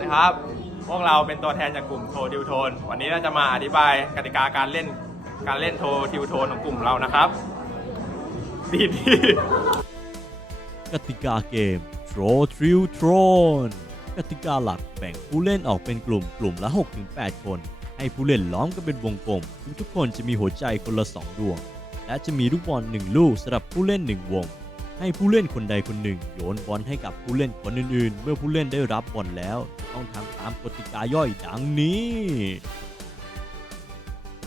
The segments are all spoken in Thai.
นะครับ พวกเราเป็นตัวแทนจากกลุ่มโททิวโทน วันนี้เราจะมาอธิบายกติกาการเล่นการเล่นโททิวโทนของกลุ่มเรานะครับดีดีกติกาเกม Troll Trill Throne กติกาหลักแบ่งผู้เล่นออกเป็นกลุ่มกลุ่มละ 6-8 คน ให้ผู้เล่นล้อมกันเป็นวงกลม ทุกๆคนจะมีหัวใจคนละ 2 ดวง และจะมีลูกบอล1ลูกสำหรับผู้เล่น 1 วง ให้ผู้เล่นคนใดคนหนึ่งโยนบอลให้กับผู้เล่นคนอื่นๆ เมื่อผู้เล่นได้รับบอลแล้ว ต้องทำตามกติกาย่อยดังนี้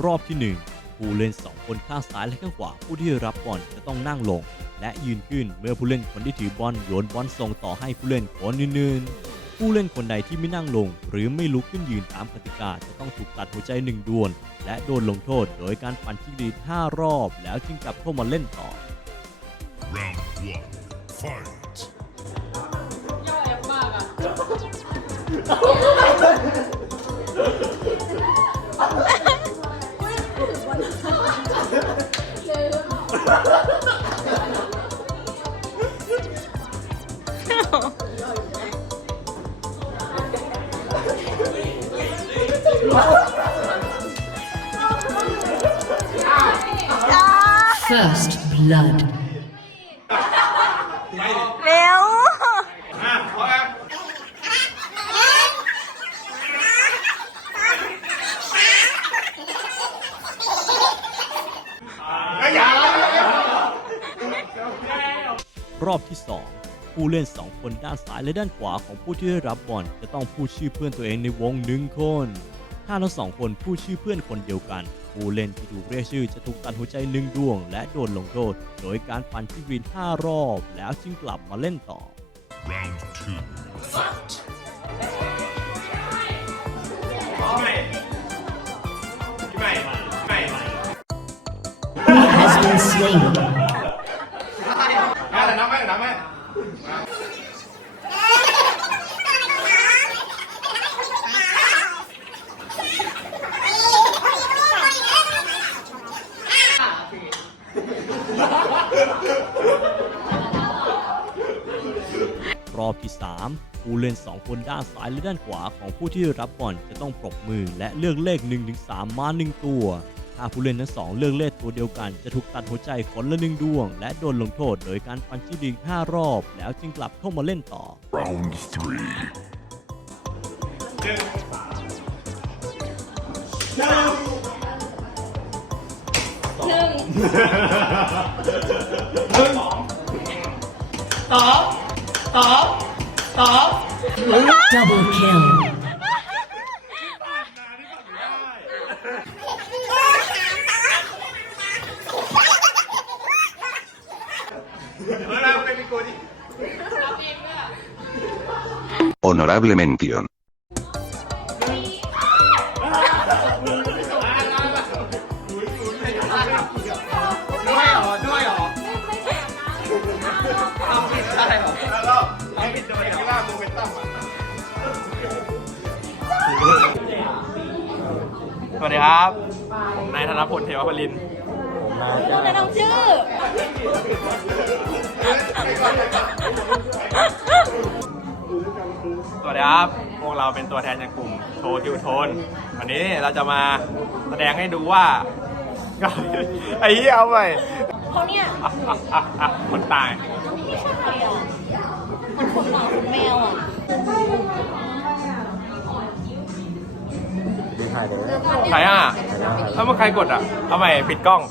รอบที่ 1 ผู้เล่น 2 คนข้างซ้ายและข้างขวาผู้ที่รับบอลจะต้องนั่งลง และยืนขึ้นเมื่อผู้เล่นคนที่ถือบอลโยนบอลส่งต่อให้ผู้เล่นคนอื่นๆ ผู้เล่นคนใดที่ไม่นั่งลง หรือไม่ลุกขึ้นยืนตามกติกาจะต้องถูกตัดหัวใจหนึ่งดวงและโดนลงโทษ โดยการปั่นจิ้งหรีด5รอบ แล้วจึงกลับเข้ามาเล่นต่อ Round one, fight. First blood. รอบที่ 2 ผู้เล่น 2 คนด้านซ้ายและด้านขวาของผู้ที่ได้รับบอลจะต้องพูดชื่อเพื่อนตัวเองในวงหนึ่งคน ถ้าทั้งสองคนพูดชื่อเพื่อนคนเดียวกัน ผู้เล่นที่ถูกเรียกชื่อจะถูกตัดหัวใจหนึ่งดวง และโดนลงโทษโดยการปั่นที่วิน5รอบ แล้วจึงกลับมาเล่นต่อ Round two, fight. has been slain. อะแต่น้ำไหมน้ำไหม รอบที่ 3 ผู้เล่น 2 คนด้านซ้ายและด้านขวาของผู้ที่รับบอลจะต้องปรบมือและเลือกเลข 1-3 มา 1 ตัว ถ้าผู้เล่นทั้งสองเลือกเลขตัวเดียวกัน จะถูกตัดหัวใจคนละหนึ่งดวง และโดนลงโทษโดยการปันชิดิง5รอบ แล้วจึงกลับเข้ามาเล่นต่อ Round three, ๆ Double kill. เออเราเป็นพี่โกดิ Honorable mención. ด้วยเหรอด้วยเหรอทำผิดได้เหรอแล้วทำผิดโดยที่ล่าโมเมนตัม อะสวัสดีครับ ผมนายธนพลเทวพลินพูดแนะนำชื่อ สวัสดีครับ พวกเราเป็นตัวแทนจากกลุ่มโททิวโทน วันนี้เราจะมาแสดงให้ดูว่า ไอ้เหี้ยเอาไปเขาเนี่ยอะอะอะอะคนตายไม่ใช่อะมันขนหมาขนแมวอะใครอะแล้วมันใครกดอะทำไมปิดกล้อง